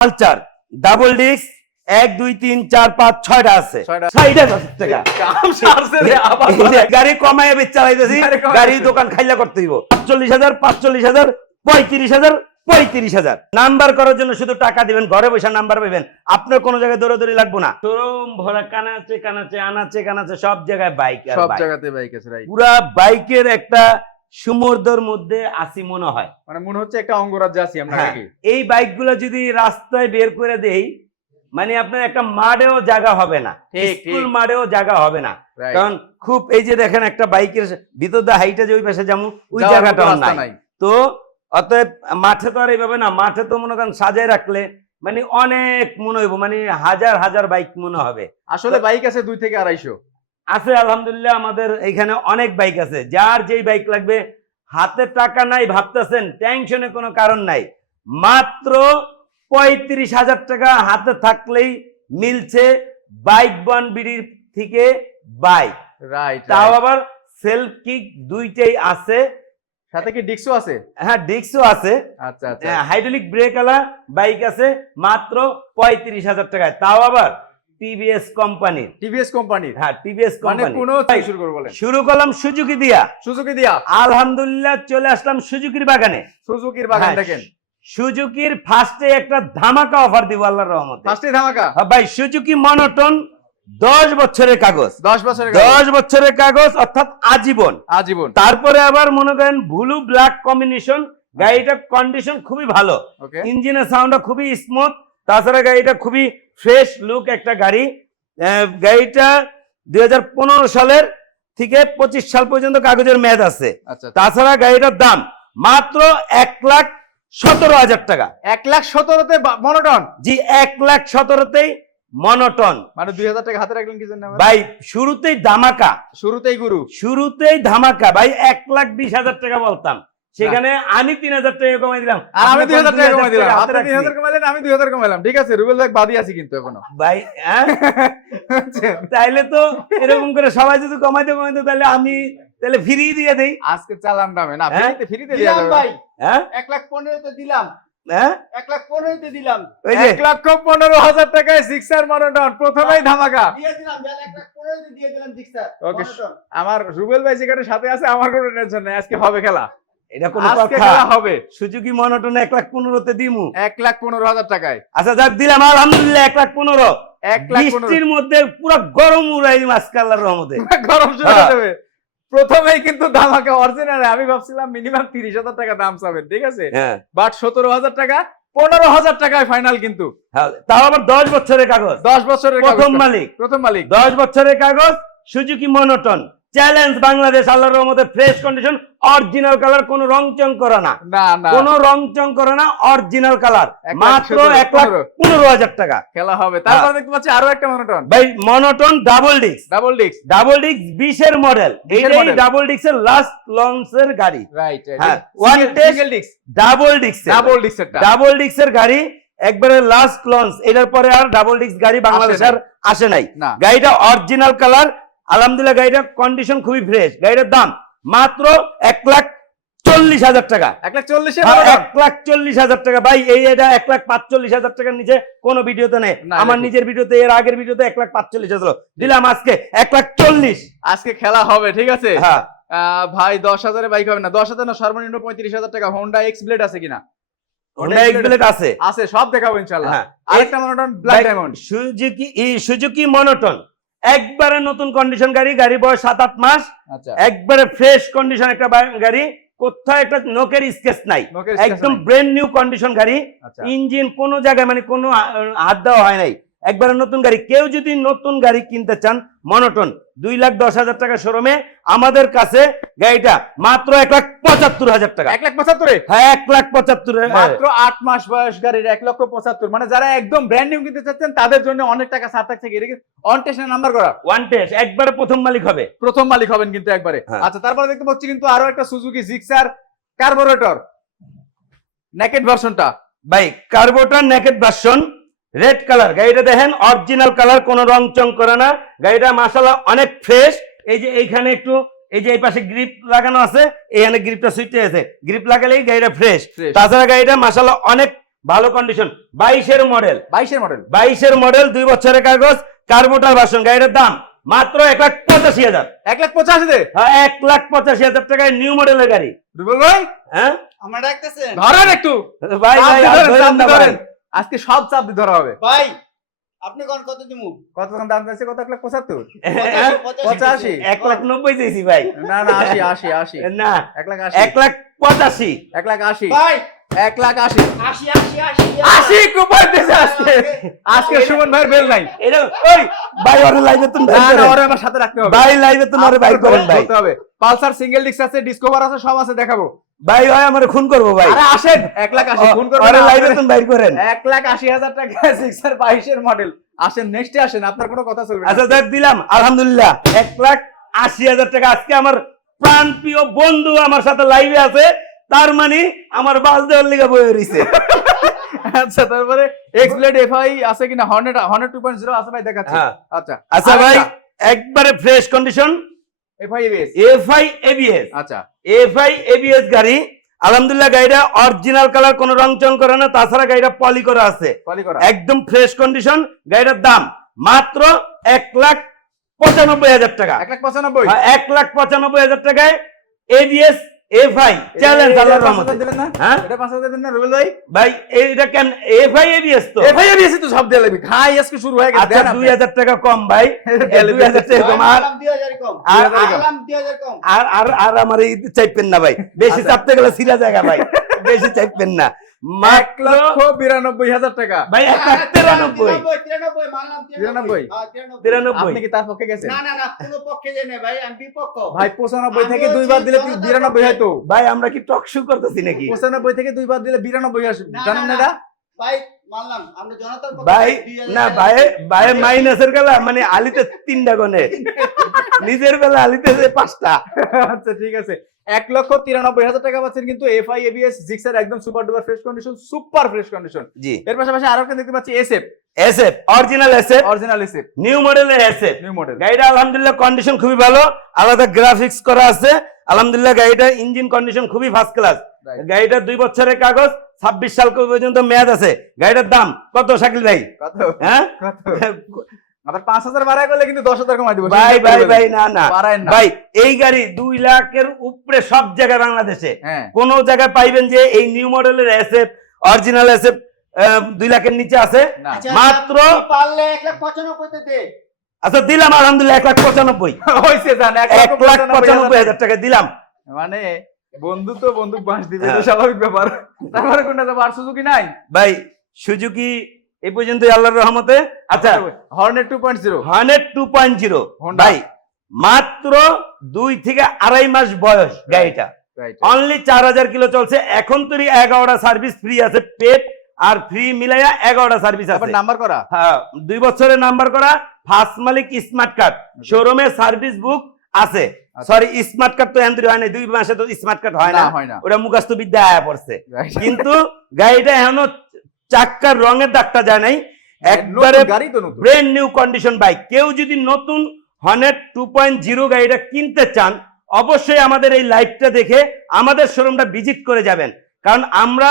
Pulsar double disc 1 2 3 4 5 6টা আছে 6,000 টাকা কাম সারছে রে আবার গাড়ি কমায় বেচ চালাইতেছি গাড়ি দোকান খাইলা করতে দিব 45,000 45,000 35,000 35,000 নাম্বার করার জন্য শুধু টাকা দিবেন, ঘরে বসে নাম্বার পাবেন, আপনার কোনো জায়গায় দৌড়াদৌড়ি লাগবে না। শোরুম ভরা কানাচে কানাচে আনাচে কানাচে সব জায়গায় বাইক, আর সব বাইক। জায়গাতে বাইক আছে, রাইট। পুরা বাইকের একটা সুমর্দর মধ্যে আসি মনে হয়, মানে মনে হচ্ছে একটা অঙ্গরাজ্য আছি আমরা হ্যাঁ। নাকি। এই বাইকগুলো যদি রাস্তায় বের করে দেই, মানে আপনার একটা মাঠেও জায়গা হবে না, ঠিক, স্কুল ঠিক। মাঠেও জায়গা হবে না। Right. কারণ খুব এই যে দেখেন একটা বাইকের ভিতর দা হাইটে যে ওই পাশে যেমন ওই যাওয়ার জায়গাটাও মতো রাস্তা নাই। তো অতএব মাঠে তো আর এইভাবে না, মাঠে তো মনে করেন সাজায় রাখলে মানে অনেক মনে হইব, মানে হাজার হাজার বাইক মনে হবে। আসলে বাইক আছে 2 থেকে 250 আছে আলহামদুলিল্লাহ, আমাদের এখানে অনেক বাইক আছে। যার যেই বাইক লাগবে, হাতে টাকা নাই ভাবতেছেন, টেনশনে কোনো কারণ নাই। মাত্র 35,000 টাকা হাতে থাকলেই মিলছে বাইক বন বিডির থেকে বাইক, রাইট। তাও আবার সেলফ কিক দুইটাই আছে, সাথে কি ডিক্সও আছে? হ্যাঁ ডিস্কও আছে, আচ্ছা আচ্ছা। হাইড্রোলিক ব্রেক আলা বাইক আছে মাত্র 35,000 টাকায়, তাও আবার টিভিএস কোম্পানির। টিভিএস কোম্পানির, হ্যাঁ টিভিএস মানে কোম্পানি। কোনো শুরু করব বলেন। শুরু করলাম সুজুকি দিয়া, সুজুকি দিয়া। আলহামদুলিল্লাহ চলে আসলাম সুজুকির বাগানে। সুজুকির বাগান হ্যাঁ, দেখেন, সুজুকির ফার্স্টে একটা ধামাকা অফার দিব আল্লাহর রহমতে। ফার্স্টে ধামাকা। হ্যাঁ ভাই, সুজুকি মনোটন 10 বছরের কাগজ, 10 বছরের 10 বছরের কাগজ অর্থাৎ আজীবন। আজীবন। তারপরে আবার মনে করেন ব্লু ব্ল্যাক কম্বিনেশন, গাড়িটার কন্ডিশন খুবই ভালো, ওকে। ইঞ্জিনের সাউন্ডটা খুবই স্মুথ, তাছাড়া গাড়িটা খুবই ফ্রেশ লুক একটা গাড়ি। গাড়িটা 2015 সালের থেকে 25 সাল পর্যন্ত কাগজের মেয়াদ আছে। আচ্ছা। তাছাড়া গাড়িটার দাম মাত্র 1,17,000 টাকা। 1,17,000 তে মনোটন। জি 1,17,000তেই মনোটন। মানে 2,000 টাকা হাতে রাখলেন কি জন্য? ভাই শুরুতেই ধামাকা, শুরুতেই গুরু। শুরুতেই ধামাকা ভাই, 1,20,000 টাকা বলতাম, সেখানে আমি 3,000 টাকা কমাই দিলাম, আর আমি 2,000 টাকা কমাই দিলাম। হাতে আপনি রাখছি। 3,000 কমাইলেন, আমি 2,000 কমাইলাম। ঠিক আছে, রুবেল ভাই বাদই আছি কিন্তু এখনো। ভাই হ্যাঁ তাইলে তো এরকম করে সবাই যদি কমাইতে তাহলে আমি তাহলে ফ্রি দিয়ে দেই। আজকে চালান দামে না, হ্যাঁ? ফ্রিতে দেয়া যাবে ভাই। হ্যাঁ 1,15,000 তে দিলাম। হ্যাঁ 1,15,000 তে দিলাম। ওই যে 1,15,000 টাকায় সিক্সার মনোটন প্রথমেই ধামাকা। দিয়ে দিলাম 1,15,000 তে দিয়ে দিলাম জিক্সার। ওকে, আমার রুবেল ভাই যেখানে সাথে আছে, আমার কোনো টেনশন নাই। আজকে হবে খেলা, এটা কোনো আজকে কথা? খেলা হবে। সুজুকি মনোটন 1,15,000 দিমু। 1,15,000 টাকায়। আচ্ছা যাক দিলাম আলহামদুলিল্লাহ 1,15,000। 1,15,000 বৃষ্টির মধ্যে পুরো গরম উড়াই আজকে আল্লাহর রহমতে। গরম শুরু হ্যাঁ। হয়ে যাবে। প্রথমেই কিন্তু ধামাকা অরিজিনাল। আমি ভাবছিলাম মিনিমাম 30,000 টাকা দাম চাবেন, ঠিক আছে, হ্যাঁ বাট 17,000 টাকা, 15,000 টাকায় ফাইনাল কিন্তু। হ্যাঁ, তাও আবার 10 বছরের কাগজ, 10 বছরের প্রথম কাগজ। মালিক, প্রথম মালিক। 10 বছরের কাগজ, সুজুকি মনোটন চ্যালেঞ্জ বাংলাদেশ, আল্লাহর রহমতে ফ্রেশ কন্ডিশন, অরিজিনাল কালার, কোনো রং চং করা না, না না, কোনো রং চং করে না, অরিজিনাল কালার, 1,17,000 মাত্র 1,15,000 টাকা। খেলা হবে। তারপর দেখতে পাচ্ছি আরো একটা মনোটন, ভাই monotone double disc, double disc. Double disk 20 এর মডেল, 20 এর এইটাই model। ডাবল ডিস্কের লাস্ট লঞ্চের গাড়ি। রাইট, হ্যাঁ, one test, single disc, double disc, double ডিস্কটা। ডাবল ডিস্কের গাড়ি একবারে লাস্ট লঞ্চ, এটার পরে আর ডাবল ডিস্ক গাড়ি বাংলাদেশে আর আসে নাই। না। গাড়িটা অরিজিনাল কালার, আলহামদুলিল্লাহ গাড়িটার কন্ডিশন খুবই ফ্রেশ। গাড়িটার দাম মাত্র 1,40,000 টাকা। 1,40,000 হ্যাঁ, মনোটন। 1,40,000 টাকা ভাই। এটা 1,45,000 টাকার নিচে কোনো ভিডিওতে নেই, না, আমার দেখুন। নিজের ভিডিওতে, এর আগের ভিডিওতে 1,45,000 দিলাম, আজকে 1,40,000। আজকে খেলা হবে, ঠিক আছে। হ্যাঁ ভাই 10,000 এ বাইক হবে না, 10,000 না, সর্বনিম্ন 35,000 টাকা। হোন্ডা এক্স ব্লেড আছে কিনা? হোন্ডা এক্স ব্লেড আছে, আছে, সব দেখাবো ইনশাআল্লাহ। হ্যাঁ। আরেকটা monotone black diamond. Suzuki monotone একবারে নতুন কন্ডিশন গাড়ি, গাড়ি বয়স 7-8 মাস, আচ্ছা, একবারে ফ্রেশ কন্ডিশন একটা গাড়ি, কোথাও একটা নোকের স্কেচ নাই, নোকের sketch একদম নাই। ব্র্যান্ড নিউ কন্ডিশন গাড়ি। আচ্ছা। ইঞ্জিন কোনো জায়গায় মানে কোনো হাত দেওয়া হয় নাই, একবারে নতুন গাড়ি। কেউ যদি নতুন গাড়ি কিনতে চান মনোটন 2,10,000 টাকা শোরুমে, আমাদের কাছে গাড়িটা মাত্র 1,75,000 টাকা। 1,75,000 হ্যাঁ 1,75,000। মাত্র 8 মাস বয়স গাড়ির 1,75,000। মানে যারা একদম ব্র্যান্ড নিউ কিনতে চাচ্ছেন তাদের জন্য অনেক টাকা ছাড় থাকছে। অন টেস্টের নাম্বার করা, ওয়ান টেস্ট, একবারে প্রথম মালিক হবে, প্রথম মালিক হবেন কিন্তু একবারে। হ্যাঁ। আচ্ছা, তারপরে দেখতে পাচ্ছি কিন্তু আরো একটা সুজুকি জিক্সার কার্বোরেটর নেকেড ভার্সনটা। ভাই carburettor naked version, red colour. গাড়িটা দেখেন অরিজিনাল কালার, কোনো রং চং করে না। গাড়িটা মাশাআল্লাহ অনেক ফ্রেশ। এই যে এইখানে একটু, এই যে এই পাশে গ্রিপ লাগানো আছে, এইখানে গ্রিপটা সুইটে আছে, গ্রিপ লাগালেই গাড়িটা ফ্রেশ। Fresh। তাছাড়া গাড়িটা মাশাআল্লাহ অনেক ভালো কন্ডিশন, 22-এর মডেল, 22-এর মডেল 2 বছরের কাগজ, কার্বোটার ভার্সন। গাড়িটার দাম মাত্র 1,85,000। 1,85,000 হ্যাঁ, 1,85,000 টাকায় নিউ মডেলের গাড়ি। রুবেল ভাই হ্যাঁ আমার ডাকতেছেন ধরেন একটু ভাই চাপ ভাই দিয়ে আর ধরেন, ধরেন চাপ না দিয়ে ভাই। ধরেন। আজকে সব চাপ দিয়ে ধরা হবে। ভাই আপনি কোন কত দিমু কত দাম চাইছে? কত 1,75,000? 85 1,90,000 দিয়েছি ভাই। না না 80 না 1,80,000 1,85,000। 1,80,000 ভাই 1,80,000 80 80 কুপন দিছে আজকে। আজকে সুমন ভাইয়ের বেল নাই। এটা ওই ভাই ওরে লাইভে তুমি না ভাই না করেন। ওরে আমার সাথে রাখতে হবে। ভাই লাইভে তুমি ওরে ভাই করেন ভাই। বলতে হবে। পালসার সিঙ্গেল ডিস্ক আছে, ডিসকভার আছে, সব আছে, দেখাবো। ভাই ভাই আমারে খুন করবো ভাই। আরে আসেন 1,80,000 ফোন করবেন। ওরে লাইভে তুমি ভাই করেন। 1,80,000 টাকা 622-এর মডেল। আসেন নেক্সটে আসেন, আপনার কোনো কথা চলবে না। আচ্ছা দেখ দিলাম আলহামদুলিল্লাহ 1,80,000 টাকা। আজকে আমার প্রাণ প্রিয় বন্ধু আমার সাথে লাইভে আছে, তার মানে আমার বাস দেওয়ার লিগা বয়ে রইছে। আচ্ছা তারপরে এক্সব্লেড এফআই আছে কিনা? হর্নেট 2.0 আছে ভাই, দেখাচ্ছি। হ্যাঁ। আচ্ছা আচ্ছা ভাই একবারে fresh condition, FI ABS. FI ABS. আচ্ছা এফআই এবিএস গাড়ি আলহামদুলিল্লাহ। গাড়িটা অরিজিনাল কালার, কোনো রং চং করে না, তাছাড়া গাড়িটা পলি করা আছে, পলি করা। একদম ফ্রেশ কন্ডিশন। গাড়িটার দাম মাত্র 1,95,000 টাকা। 1,95,000 1,95,000 টাকায় এবিএস এফআই চ্যালেঞ্জ আল্লাহর রহমতে। দিলেন না? হ্যাঁ এটা 5,000 দিবেন না রুবেল ভাই? ভাই এইটা কেন এফআই এবিএস তো এফআই এবিএস তো সব দিয়ে লাগবে। খাই আজকে শুরু হয়ে গেছে। আচ্ছা 2,000 টাকা কম ভাই, 2,000 টাকা কম। আর 2000 কম আর- 2000 কম আর আর আর আমার এই চাইবেন না ভাই, বেশি আচ্ছা। চাপতে গেলে সিরা জায়গা ভাই, বেশি চাইবেন না। মাত্র 1,92,000 টাকা। ভাই 1,93,000 93 মানলাম 93 হ্যাঁ 93 আপনি 93 কি তার পক্ষে গেছেন? না না না কোনো পক্ষে যে নেই ভাই, আমি বিপক্ষ ভাই 95 থেকে আমি 2 বার দিলে হচ্ছি 92 হয় তো। ভাই আমরা কি টক শো করতেছি নাকি? 95 থেকে 2 বার দিলে 92 আসে। না, জানেন না, না এটা? ভাই মানলাম আমরা জনতার পক্ষে ভাই 2000 না ভাই ভাই মাইনাসের গেলা মানে আলিতে 3টা গনে, নিজের বেলা আলিতে 5টা। আচ্ছা ঠিক আছে। 1,93,000 টাকা পাচ্ছেন কিন্তু এফআই এবিএস জিক্সার একদম super duper fresh condition, super fresh condition. জি এর পাশাপাশি আরো একটা দেখতে পাচ্ছি SF, SF original SF, original SF new মডেলের এসএফ। New model. গাড়িটা আলহামদুলিল্লাহ কন্ডিশন খুবই ভালো, আলাদা গ্রাফিক্স করা আছে আলহামদুলিল্লাহ। গাড়িটা ইঞ্জিন কন্ডিশন খুবই ফার্স্ট ক্লাস। Right. গাড়িটা 2 বছরের কাগজ, 26 সাল পর্যন্ত মেয়াদ আছে। গাড়িটার দাম কত শাকিল ভাই? কত? হ্যাঁ কত? আবার 5,000 বাড়ায় করলে কিন্তু 10,000 কমাই দিব। ভাই ভাই ভাই না না বাড়ায়েন না। ভাই, এই গাড়ি 2 লাখের উপরে সব জায়গায় বাংলাদেশে হ্যাঁ কোন জায়গায় পাইবেন যে এই নিউ মডেলের এসএফ অরিজিনাল এসএফ 2 লাখের নিচে আছে? না। আচ্ছা, মাত্র আপনি পারলে 1,95 তে দে আচ্ছা দিলাম আলহামদুলিল্লাহ 1,95,000। হইছে জান 1,95,000 টাকা দিলাম। মানে বন্ধু তো বন্দুক বাঁশ দিবে, হ্যাঁ। এটা স্বাভাবিক ব্যাপার। তারপরে কোনটা যাবো? আর সুজুকি নাই? ভাই সুজুকি এই পর্যন্ত আল্লাহর রহমতে। আচ্ছা হর্নেট 2.0 হান্ড্রেড 2.0 Honda। ভাই মাত্র 2 থেকে 2.5 মাস বয়স গাড়িটা, রাইট। অনলি 4,000 কিলো চলছে। এখন তৈরি 11টা সার্ভিস ফ্রি আছে, পেড আর ফ্রি মিলাইয়া 11টা সার্ভিস আবার আছে। নাম্বার করা? হ্যাঁ 2 বছরের নাম্বার করা, ফার্স্ট মালিক স্মার্ট কার্ড, শোরুমে সার্ভিস বুক আছে। সরি স্মার্ট কার্ড তো এন্ট্রি হয় না, 2 মাসে তো স্মার্ট কার্ড হয় না, হয় না। ওটা মুখস্থ বিদ্যা আয়া পড়ছে। Right. কিন্তু গাড়িটা এখনো চাক্কার রঙের দাগটা যায় নাই, একবারে নতুন গাড়ি তো নতুন। Brand new condition bike. কেউ যদি নতুন হর্নেট 2.0 গাড়িটা কিনতে চান অবশ্যই আমাদের এই লাইভটা দেখে আমাদের শোরুমটা ভিজিট করে যাবেন, কারণ আমরা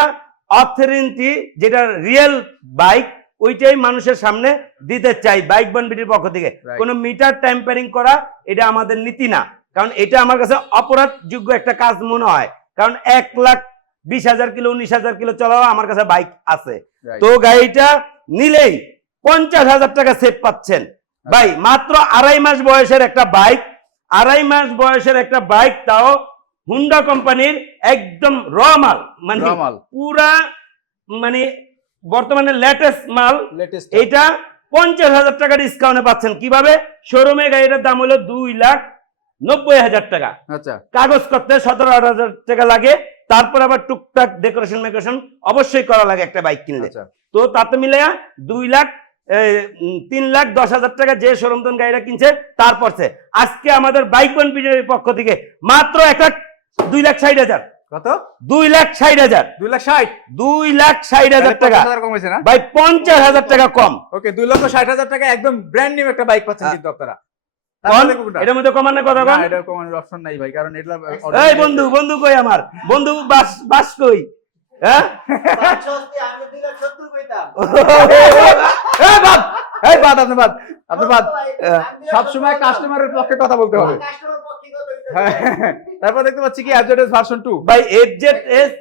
অথেন্টিক যেটা রিয়েল বাইক ওইটাই মানুষের সামনে দিতে চাই বাইক বনবিটির পক্ষ থেকে। Right. কোনো মিটার টেম্পারিং করা এটা আমাদের নীতি না, কারণ এটা আমার কাছে অপরাধযোগ্য একটা কাজ মনে হয়, কারণ 1,20,000 কিলো 19,000 কিলো চলাও আমার কাছে বাইক আছে। Right. তো গাড়িটা নিলেই 50,000 টাকা সেভ পাচ্ছেন ভাই, মাত্র 2.5 মাস বয়সের একটা বাইক, 2.5 মাস বয়সের একটা বাইক, তাও হুন্ডা কোম্পানির একদম র মাল, মানে Raw মাল। পুরা মানে বর্তমানে লেটেস্ট মাল। লেটেস্ট। এটা 50,000 টাকা ডিসকাউন্টে পাচ্ছেন। কিভাবে? শোরুমে গাড়িটার দাম হলো 2,90,000 টাকা, আচ্ছা কাগজ করতে 17-18,000 টাকা লাগে, তারপর আবার টুকটাক ডেকোরেশন মেকোরেশন অবশ্যই করা লাগে একটা বাইক কিনলে। আচ্ছা তো তাতে মিলে 3,10,000 টাকা যে শোরুম থেকে গাড়িটা কিনছে তারপরছে। আজকে আমাদের বাইক বন বিজয়ের পক্ষ থেকে মাত্র 2,60,000, কত? 2,60,000, 2,60,000 2,60,000 টাকা 50,000 কম হয়েছে না? ভাই, 50,000 টাকা কম। ওকে 2,60,000 টাকা একদম ব্র্যান্ড নিউ একটা বাইক পাচ্ছেন কিন্তু আপনারা। কোন? তারপরে কোনটা? এটার মধ্যে কমানোর কথা না, কোন? এটার কমানোর অপশন নাই ভাই, কারণ এটা এই বন্ধু বন্ধু কই আমার বন্ধু বাস বাস কই? হ্যাঁ বাদ সস্তি, আমি 2,70,000 কইতাম। আপনি বাদ ভাই, আমি 2,70,000 সবসময় কাস্টমারের পক্ষে কথা বলতে হবে। কাস্টমার পক্ষে কত হইছে? হ্যাঁ, তারপর দেখতে পাচ্ছি কি FZS ভার্সন 2। ভাই FZS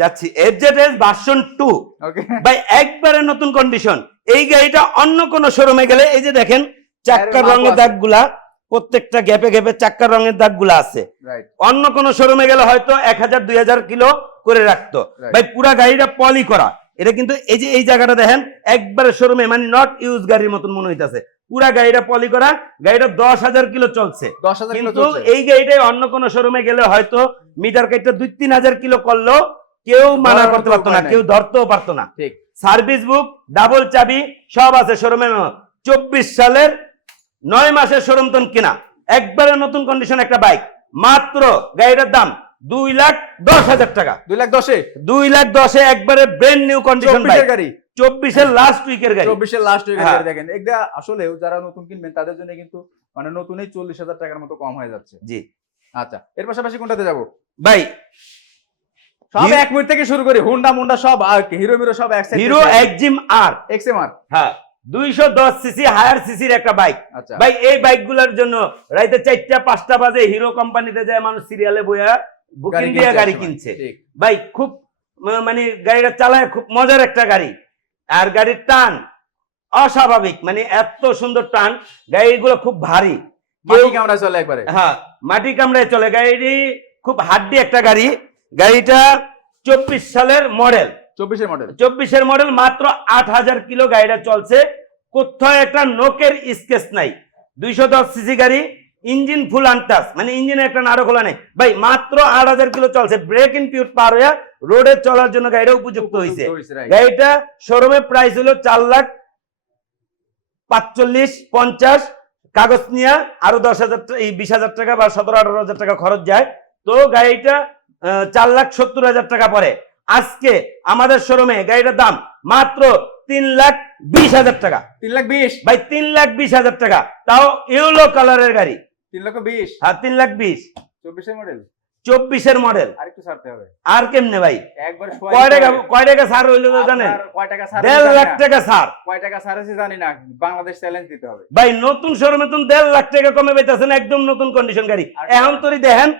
যাচ্ছি, FZS ভার্সন 2 ওকে, ভাই একবারে নতুন কন্ডিশন। এই গাড়িটা অন্য কোন শোরুমে গেলে এই যে দেখেন চাক্কার টায়ারের রঙের মাপও আছে। দাগগুলা, প্রত্যেকটা গ্যাপে গ্যাপে চাক্কার রঙের দাগগুলা আছে। রাইট, অন্য কোন শোরুমে গেলে হয়তো 1000-2000 কিলো করে রাখতো। Right. ভাই পুরা গাড়িটা পলি করা, এটা কিন্তু এই যে এই জায়গাটা দেখেন একবারে শোরুমে মানে নট ইউজ গাড়ির মতন মনে হইতাছে। পুরা গাড়িটা পলি করা, গাড়িটা 10,000 কিলো চলছে। 10,000 কিলো কিন্তু চলছে। এই গাড়িটাই অন্য কোন শোরুমে গেলে হয়তো মিটার কাইটটা 2-3 কিলো করলেও কেউ মানা ধরার করতে মতো পারতো না, উপায় নাই। কেউ ধরতেও পারতো না। ঠিক, সার্ভিস বুক, ডাবল চাবি সব আছে শোরুমে। 24 সালের 9 মাসের শোরুম তন কিনা, একবারে নতুন কন্ডিশন একটা বাইক। মাত্র গাড়িটার দাম 2,10,000 টাকা। 2,10,000 2,10,000 একবারে ব্র্যান্ড নিউ কন্ডিশন 24 বাইক। এর গাড়ি, 24 লাস্ট উইকের গাড়ি। 24 লাস্ট উইকের হ্যাঁ। গাড়ি দেখেন। এটা আসলে যারা নতুন কিনবেন তাদের জন্য কিন্তু মানে নতুনই 40,000 টাকার মতো কম হয়ে যাচ্ছে। জি আচ্ছা, এর পাশাপাশি কোনটাতে যাব? ভাই, সব হিরো- 1 মিনিট থেকে শুরু করি, হুন্ডা মুন্ডা সব, আর হিরো মিরো সব এক সাইড। হিরো এক্সিম আর, XMR। হ্যাঁ 210 সিসি হায়ার সিসির একটা বাইক। আচ্ছা, ভাই এই বাইকগুলোর জন্য রাইতে 4টা-5টা বাজে হিরো কোম্পানিতে যায় মানুষ সিরিয়ালে বইয়া বুকিং দিয়ে গাড়ি কিনছে। ঠিক, ভাই খুব মানে গাড়িটা চালায় খুব মজার একটা গাড়ি। আর গাড়ির টান অস্বাভাবিক, মানে এত সুন্দর টান। গাড়িগুলো খুব ভারী, মাটি কামড়া চলে একবারে। হ্যাঁ মাটি কামড়ায় চলে। গাড়ি খুব হাড্ডি একটা গাড়ি। গাড়িটা 24 সালের মডেল, 24 এর মডেল। 24 মডেল, মাত্র 8,000 কিলো গাড়িটা চলছে। কোথাও একটা নোকের স্কেচ নাই। 210 সিসি গাড়ি, ইঞ্জিন ফুল আনটাচ, মানে ইঞ্জিনে একটা নাড়ো খোলা নেই। ভাই মাত্র 8,000 কিলো চলছে। ব্রেক ইন পিউট পার হয়ে রোডে চলার জন্য গাড়িটা উপযুক্ত হয়েছে। right। গাড়িটা শোরুমে প্রাইস হলো 4,45,50, কাগজ নিয়ে আরো 10,000 এই 20,000 টাকা বা 17-18,000 টাকা খরচ যায়। তো গাড়িটা 4,70,000 টাকা পড়ে। আজকে আমাদের শোরুমে গাড়িটার দাম মাত্র 3,20,000 টাকা। 3,20,000। ভাই 3,20,000 টাকা, তাও ইয়েলো কালারের গাড়ি। 3,20,000। হ্যাঁ 3,20,000, 24 এর মডেল। 24 মডেল। আরেকটু ছাড়তে হবে। আর কেমনে ভাই? একবার কয় টাকা ছাড় হইলো তো জানেন? কয় টাকা ছাড়? 1.5 লাখ টাকা ছাড়। কয় টাকা ছাড় আছে জানি না, বাংলাদেশ চ্যালেঞ্জ দিতে হবে। ভাই নতুন শোরুমে তুমি 1.5 লাখ টাকা কমে পাইতেছেন, একদম নতুন কন্ডিশন গাড়ি। এখন তোরি দেখেন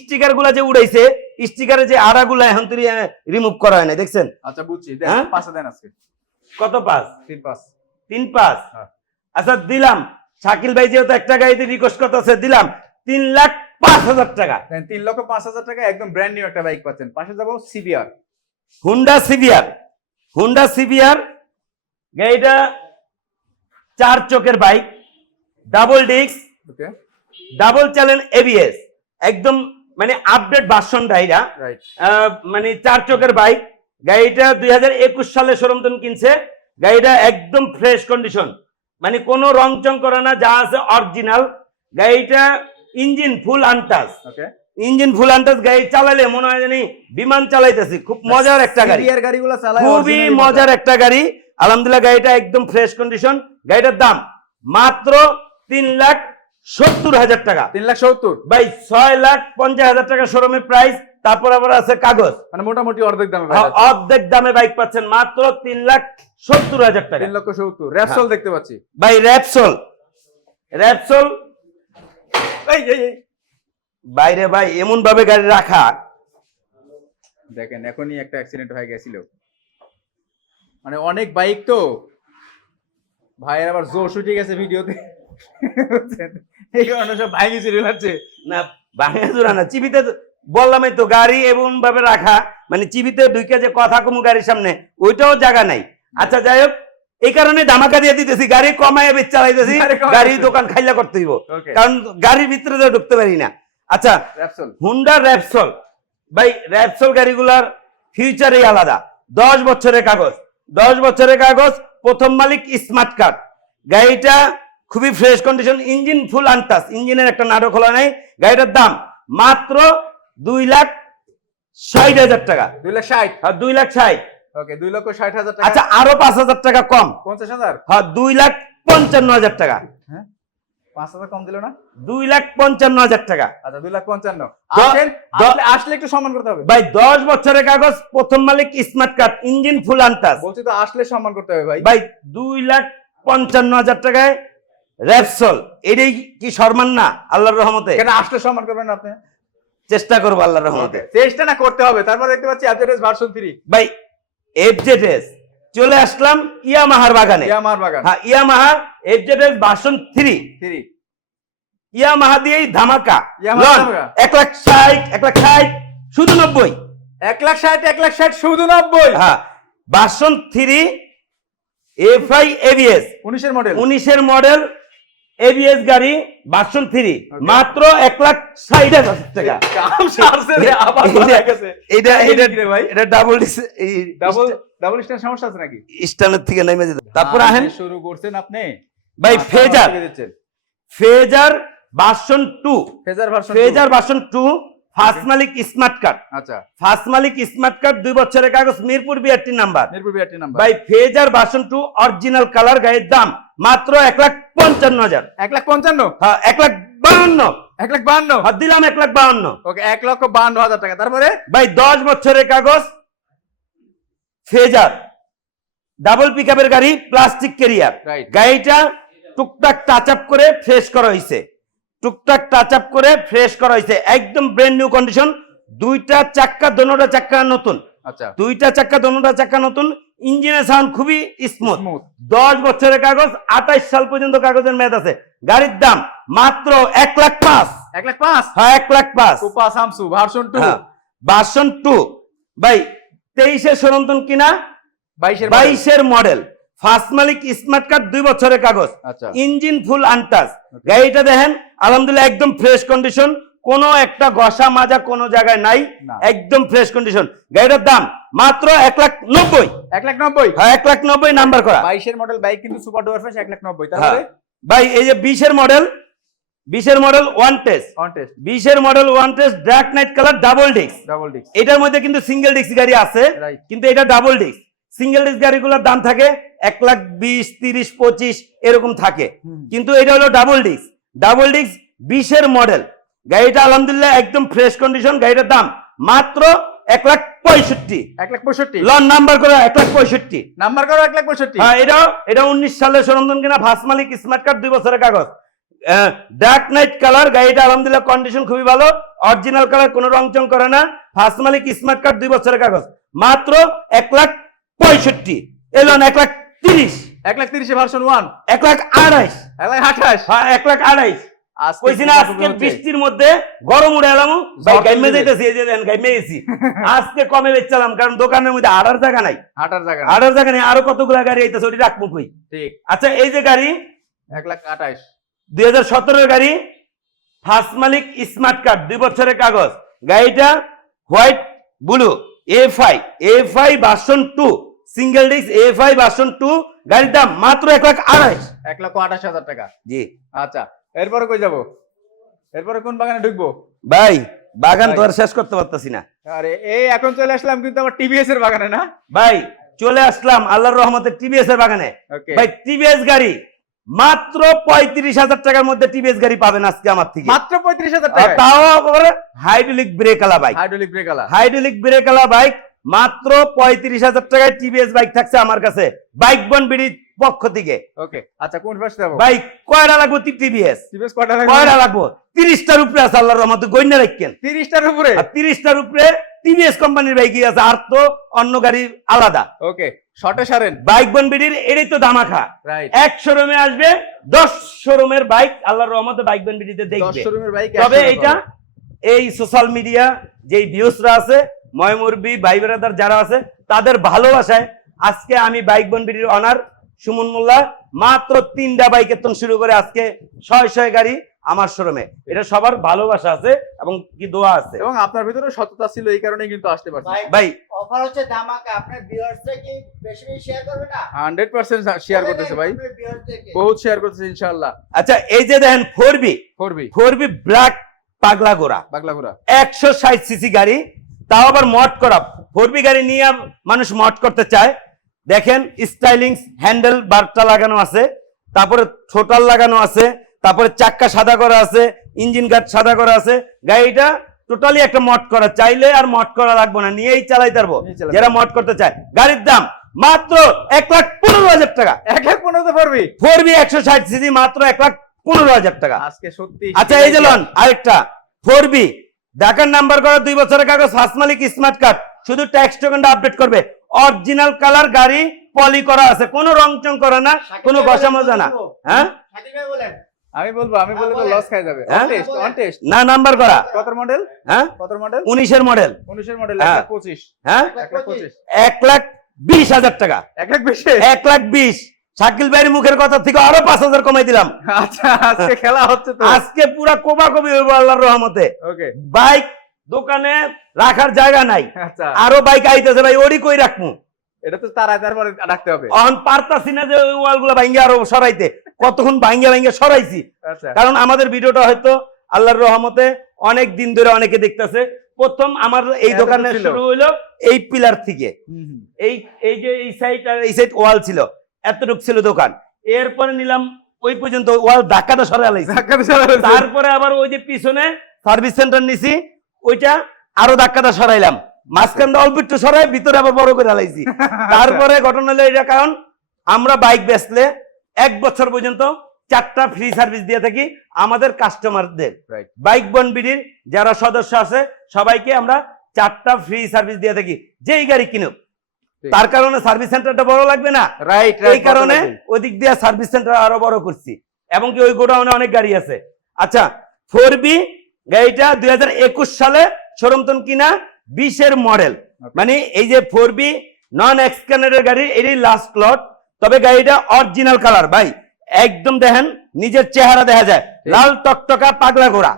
স্টিকার গুলা যে উড়াইছে, স্টিকারে যে আড়া গুলা এখন তোরি রিমুভ করা হয় না, দেখছেন? আচ্ছা বুঝছি, দেন হ্যাঁ? 5 দেন আজকে। কত পাস? 3,500। 3,500। হ্যাঁ। আচ্ছা দিলাম। শাকিল ভাই যেহেতু একটা গাড়িতে রিকোয়েস্ট করতেছে, দিলাম 3,05,000 টাকা। দেন 3,05,000 টাকা একদম ব্র্যান্ড নিউ একটা বাইক পাচ্ছেন। পাশে যাব CBR. Honda CBR. Honda CBR গাড়িটা 4 চোখের বাইক, ডাবল ডিস্ক, ওকে, ডাবল চ্যানেল এবিএস, একদম মানে আপডেট ভার্সনটা এটা। রাইট। মানে 4 চোখের বাইক। গাড়িটা 2021 সালে শোরুম থেকে কিনছে। গাড়িটা একদম ফ্রেশ কন্ডিশন, মানে কোনো রং চং করা না, যা আছে অরিজিনাল। গাড়িটা ইঞ্জিন ফুল আনটাচ, ওকে, ইঞ্জিন ফুল আনটাচ। গাড়ি চালালে মনে হয় জানি বিমান চালাইতেছি। খুব মজার একটা গাড়ি, সিবিআর গাড়িগুলো চালায় খুবই মজার একটা গাড়ি। আলহামদুলিল্লাহ গাড়িটা একদম ফ্রেশ কন্ডিশন। গাড়িটার দাম মাত্র 3,70,000 টাকা। 3,70,000 ভাই 6,50,000 টাকা শোরুমে প্রাইস। তারপর আবার আছে কাগজ, মানে মোটামুটি অর্ধেক দামে অর্ধেক দামে বাইক পাচ্ছেন মাত্র 3,70,000 টাকা। 3,70,000। র্যাপসল দেখতে পাচ্ছি ভাই র্যাপসল, র্যাপসল বাইরে ভাই এমন ভাবে গাড়ি রাখা, দেখেন এখনই একটা অ্যাক্সিডেন্ট হয়ে গেছিল। মানে অনেক বাইক তো ভাইয়ের আবার জোশ উঠে গেছে ভিডিওতে, এই কারণে সব ভাই গেছে রেলাচ্ছে না ভাঙা জোড়া না, চিবিতে বললামই তো গাড়ি এমন ভাবে রাখা, মানে চিবিতে ঢুকে যে কথা কমু গাড়ির সামনে ওইটাও জায়গা নাই। আচ্ছা যাই হোক, এই কারণে ধামাকা দিয়ে দিতেছি, গাড়ি কমায় বেচ চালাইতেছি, গাড়ি দোকান খাইলা করতে হইব, কারণ গাড়ির ভিতরে তো ঢুকতে পারি না। আচ্ছা র্যাপসল, হুন্ডা র্যাপসল। ভাই র্যাপসল গাড়িগুলার ফিউচারই আলাদা। 10 বছরের কাগজ, 10 বছরের কাগজ, প্রথম মালিক স্মার্ট কার্ড। গাড়িটা খুবই ফ্রেশ কন্ডিশন, ইঞ্জিন ফুল আনটাচ, ইঞ্জিনের একটা নাড়ো খোলা নাই। গাড়িটার দাম মাত্র 2,60,000 টাকা। 2,60,000। আর 2,60,000। ওকে, 2,60,000 টাকা। আচ্ছা আরো 5,000 টাকা কম, 50,000। হ্যাঁ 2,55,000 টাকা। হ্যাঁ 5,000 কম দিল না? 2,55,000 টাকা। আচ্ছা 2,55,000। দ- আসেন, দ- আসলে একটু সম্মান করতে হবে। ভাই 10 বছরের কাগজ, প্রথম মালিক, স্মার্ট কার্ড, ইঞ্জিন ফুল আনটাস। বলছি তো আসলে সম্মান করতে হবে ভাই। ভাই 2,55,000 টাকায় র্যাপসল, এটাই কি সম্মান না আল্লাহর রহমতে? কেন আসলে সম্মান করবেন না আপনি? চেষ্টা করবো আল্লাহর রহমতে। চেষ্টা না করতে হবে। তারপর দেখতে পাচ্ছি অ্যাপজেডএস ভার্সন 3 ভাই এফজেডএস চলে আসলাম ইয়ামাহার বাগানে। ইয়ামাহার বাগান। হ্যাঁ, ইয়ামাহা এফজেডএস ভার্সন 3 ইয়ামাহা দিয়েই ধামাকা। ইয়ামাহা লন, ধামাকা। 1,60,000, 1,60,000 শুধু 90। 1,60,000 শুধু 90। হ্যাঁ, ভার্সন 3 এফআই এবিএস 19 এর মডেল। 19-এর মডেল এবিএস গাড়ি ভার্সন 3 মাত্র 1,60,000 টাকা। কাম সারছে রে, আবার বাড়া গেছে। এটা এটা কি রে ভাই? এটা ডাবল ডাবল স্ট্যান্ড সমস্যা আছে নাকি? স্ট্যান্ডার্ড থেকে নেমে যেত। তারপর আহেন শুরু করছেন আপনি ভাই ফেজার, দিচ্ছেন। Fazer version 2, Fazer version Fazer version 2 first মালিক স্মার্ট কার্ড। আচ্ছা, ফার্স্ট মালিক স্মার্ট কার্ড, 2 বছরের কাগজ, Mirpur BRT number. Mirpur BRT number. ভাই ফেজার ভার্সন 2 অরিজিনাল কালার, গাড়ির দাম মাত্র 1,55,000। 1,55,000। হ্যাঁ, 1,52,000। 1,52,000। আর দিলাম 1,52,000। ওকে, 1,52,000 টাকা। তারপরে ভাই 10 বছরের কাগজ, ফেজার ডাবল পিকআপের গাড়ি, প্লাস্টিক ক্যারিয়ার। Right. গাড়িটা টুকটাক টাচ আপ করে ফ্রেশ করা হয়েছে, টুকটাক টাচ আপ করে ফ্রেশ করা হয়েছে, একদম ব্র্যান্ড নিউ কন্ডিশন। দুইটা চাক্কা, দোনোটা চাক্কা নতুন। আচ্ছা, দুইটা চাক্কা, দোনোটা চাক্কা নতুন। ইঞ্জিনের সাউন্ড খুবই স্মুথ। স্মুথ। 10 বছরের কাগজ, 28 সাল পর্যন্ত কাগজের মেয়াদ আছে। গাড়ির দাম মাত্র 1,05,000। 1,05,000। হ্যাঁ, 1,05,000। Copa Shamsu version 2। হ্যাঁ, ভার্সন 2 ভাই 23-এর সরন্তন কিনা, 22-এর মডেল, ফার্স্ট মালিক স্মার্ট কার্ড, 2 বছরের কাগজ, আচ্ছা। ইঞ্জিন ফুল আনটাচ। গাড়িটা দেখেন আলহামদুলিল্লাহ একদম ফ্রেশ কন্ডিশন, কোনো একটা ঘষা মাজা কোনো জায়গায় নাই, না। একদম ফ্রেশ কন্ডিশন। গাড়িটার দাম মাত্র 1,90,000। 1,90,000। হ্যাঁ, 1,90,000 নাম্বার করা। 22-এর মডেল বাইক কিন্তু সুপার ডুপার ফ্রেশ। 1,90,000। হ্যাঁ তারপরে ভাই এই যে 20-এর মডেল, 20-এর model one test, on test 20-এর model one test black night colour, double disc. Double disc. এটার মধ্যে কিন্তু সিঙ্গেল ডিস্ক গাড়ি আছে, Right. কিন্তু এটা ডাবল ডিস্ক। সিঙ্গেল ডিস্ক গাড়িগুলোর দাম থাকে 1,20,000, 30,000, 25,000 এরকম থাকে, কিন্তু এটা হলো ডাবল ডিস্ক। ডাবল ডিস্ক 20-এর মডেল, গাড়িটা আলহামদুলিল্লাহ একদম ফ্রেশ কন্ডিশন। গাড়িটার দাম মাত্র 1,65,000। 1,65,000। লন নাম্বার করে 1,65,000। নাম্বার করো 1,65,000। হ্যাঁ, এটা 19 সালের সরঞ্জাম কিনা, ফার্স্ট মালিক স্মার্ট কার্ড, 2 বছরের কাগজ, ডার্ক নাইট কালার। গাড়িটা আলহামদুলিল্লাহ কন্ডিশন খুবই ভালো, অরিজিনাল কালার, কোনো রং চং করে না। ফার্স্ট মালিক স্মার্ট কার্ড, 2 বছরের কাগজ, মাত্র 1,65,000। এলন 1,30,000। 1,30,000 ভার্সন 1। 1,28,000। 1,28,000। হ্যাঁ, 1,28,000। আজকে কইছি না আজকে বৃষ্টির মধ্যে গরম উড়ে এলাম ভাই, গাইমে যাইতেছি, এই যে দেন গাইমে গেছি। আজকে কমে বেচলাম, কারণ দোকানের মধ্যে আড়ার জায়গা নাই, হাঁটার জায়গা না। আড়ার জায়গা নেই। আরো কতগুলা গাড়ি আইতেছে, ওটি রাখবো কই? ঠিক। আচ্ছা, এই যে গাড়ি 1,28,000। 2017-এর গাড়ি, ফার্স্ট মালিক স্মার্ট কার্ড, 2 বছরের কাগজ। গাড়িটা white blue, FI version 2 single disc, FI version 2। গাড়ির দাম মাত্র 1,28,000। 1,28,000 টাকা। জি আচ্ছা, এরপরে কই যাব? এরপরে কোন বাগানে ঢুকবো? ভাই, বাগান তো আর শেষ করতে পারতাছি না আরে এই এখন চলে আসলাম কিন্তু আমার টিভিএস এর বাগানে না ভাই। চলে আসলাম আল্লাহর রহমতে টিভিএস এর বাগানে। ওকে ভাই টিভিএস গাড়ি মাত্র 35,000 টাকার মধ্যে টিভিএস গাড়ি পাবেন আজকে আমার থেকে, মাত্র 35,000 আর টাকা। তাও আবার হাইড্রোলিক ব্রেকওয়ালা বাইক। হাইড্রোলিক ব্রেক আলা। হাইড্রোলিক ব্রেকওয়ালা বাইক মাত্র 35,000 টাকায় টিভিএস বাইক থাকছে আমার কাছে, বাইক বন বিডির পক্ষ থেকে। ওকে আচ্ছা, কোন ফার্স্ট যাব? ভাই কয়টা লাগবে টিভিএস? টিভিএস কয়টা লাগবে? কয়টা লাগবে? 30টার উপরে আছে আল্লাহর রহমতে, গইনা রাখেন। 30টার উপরে? আর 30টার উপরে টিভিএস কোম্পানির বাইকই আছে, আর তো অন্য গাড়ি আলাদা। ওকে শর্টে সারেন। বাইক বন বিডির এটাই তো ধামাকা। রাইট। এক শোরুমে আসবে 10 শোরুমের বাইক আল্লাহর রহমতে বাইক বন বিডিতে 10 দেখবে। শোরুমের বাইক। তবে এইটা এই সোশ্যাল মিডিয়া যেই ভিউসরা আছে, ময়মুরবি ভাই ব্রাদার যারা আছে, তাদের ভালোবাসায় আজকে আমি বাইক বন বিডির অনার সুমন মোল্লা মাত্র 3টা বাইকের তো শুরু করে আজকে 600 গাড়ি আমার শোরুমে। এটা সবার ভালোবাসা আছে এবং কি দোয়া আছে, এবং আপনার ভিতরে সততা ছিল, এই কারণে কিন্তু আসতে পারছি। ভাই অফার হচ্ছে ধামাকা, আপনার ভিউয়ার্সরা কি বেশি বেশি শেয়ার করবে না? 100% শেয়ার করতেছে ভাই, আপনার ভিউয়ারদেরকে বহুত শেয়ার করতেছে ইনশাআল্লাহ। আচ্ছা, এই যে দেখেন 4B 4B ব্ল্যাক পাগলা গোরা বাগলা ঘোড়া 160 সিসি গাড়ি, তাও আবার মড করা। 4B গাড়ি নিয়ে মানুষ মড করতে চায়। দেখেন স্টাইলিং হ্যান্ডেল বারটা লাগানো আছে, তারপরে টোটাল লাগানো আছে, তারপরে চাক্কা সাদা করা আছে, ইঞ্জিন গার্ড সাদা করা আছে। গাড়িটা টোটালি একটা মড করা, চাইলে আর মড করা লাগবে না, নিয়েই চালাইতে পারবো নিয়ে চালাতে যারা মড করতে চায়। গাড়ির দাম মাত্র 1,15,000 টাকা। 1,15,000 পড়বি 4B 160 সিসি মাত্র 1,15,000 টাকা। আজকে সত্যি। আচ্ছা এই যে লন আরেকটা 4B, ঢাকার নাম্বার করা, 2 বছরের কাগজ, ফার্স্ট মালিক, স্মার্ট কার্ড, শুধু ট্যাক্স টোকেনটা আপডেট করবে। অরিজিনাল কালার গাড়ি, পলি করা আছে, কোনো রং চং করা না, কোনো ঘষা মজা না। হ্যাঁ শাকিল ভাই বলেন। আমি বলবো, আমি বললে তো লস খাই যাবে। হ্যাঁ? অন টেস্ট না, নাম্বার করা। কত মডেল? হ্যাঁ কত মডেল? 19-এর মডেল। 19 এর মডেল। হ্যাঁ। 1,25,000। হ্যাঁ 1,25,000। 1,20,000 টাকা। 1,20,000। 1,20,000। শাকিল ভাইয়ের মুখের কথা থেকে আরো 5,000 কমাই দিলাম। আচ্ছা আজকে খেলা হচ্ছে তো। আজকে পুরা কোবাকবি হইব আল্লাহর রহমতে। ওকে। বাইক দোকানে রাখার জায়গা নাই, আচ্ছা আরো বাইক আইতেছে ভাই, ওরই কই রাখমু। এটা তো তারপরে রাখতে হবে। অন পারতাছি না যে ওই ওয়ালগুলো ভাঙ্গে আরো সরাইতে, কতক্ষণ ভাঙ্গে সরাইছি। আচ্ছা কারণ আমাদের ভিডিওটা হয়তো আল্লাহর রহমতে অনেক দিন ধরে অনেকে দেখতেছে। প্রথম আমার এই এত দোকানে ছিল। শুরু হইলো এই পিলার থেকে, হুম, হুম। এই যে এই সাইড আর এই সাইড ওয়াল ছিল, এতটুক ছিল দোকান। এরপরে নিলাম ওই পর্যন্ত, ওয়াল ধাক্কাটা সরাই লাইছি। ধাক্কাতে চালাতে হবে। তারপরে আবার ওই যে পিছনে সার্ভিস সেন্টার নিছি, ওইটা আরো ধাক্কাটা সরাইলাম, মাঝখানটা অল্প একটু সরাই, ভিতরে আবার বড় করে লাইছি। তারপরে ঘটনা হলো এটা, কারণ আমরা বাইক বেচলে 1 বছর পর্যন্ত 4টা ফ্রি সার্ভিস দিয়ে থাকি আমাদের কাস্টমারদের। Right. বাইক বনবিডির যারা সদস্য আছে সবাইকে আমরা 4টা ফ্রি সার্ভিস দিয়ে থাকি, যেই গাড়ি কিনুক। ঠিক। তার কারণে সার্ভিস সেন্টারটা বড় লাগবে না, রাইট এই কারণে ওদিক দিয়ে সার্ভিস সেন্টার আরো বড় করছি, এবং কি ওই গোডাউনে অনেক গাড়ি আছে। আচ্ছা 4B গাড়িটা 2021 সালে শোরুমতন কিনা, 20-এর মডেল। মানে এই যে 4B নন এক্সকানেটের গাড়ি, এরই লাস্ট লট। তবে গাড়িটা অরিজিনাল কালার ভাই, একদম দেখেন নিজের চেহারা দেখা যায়, লাল টকটকা পাগলা ঘোড়া।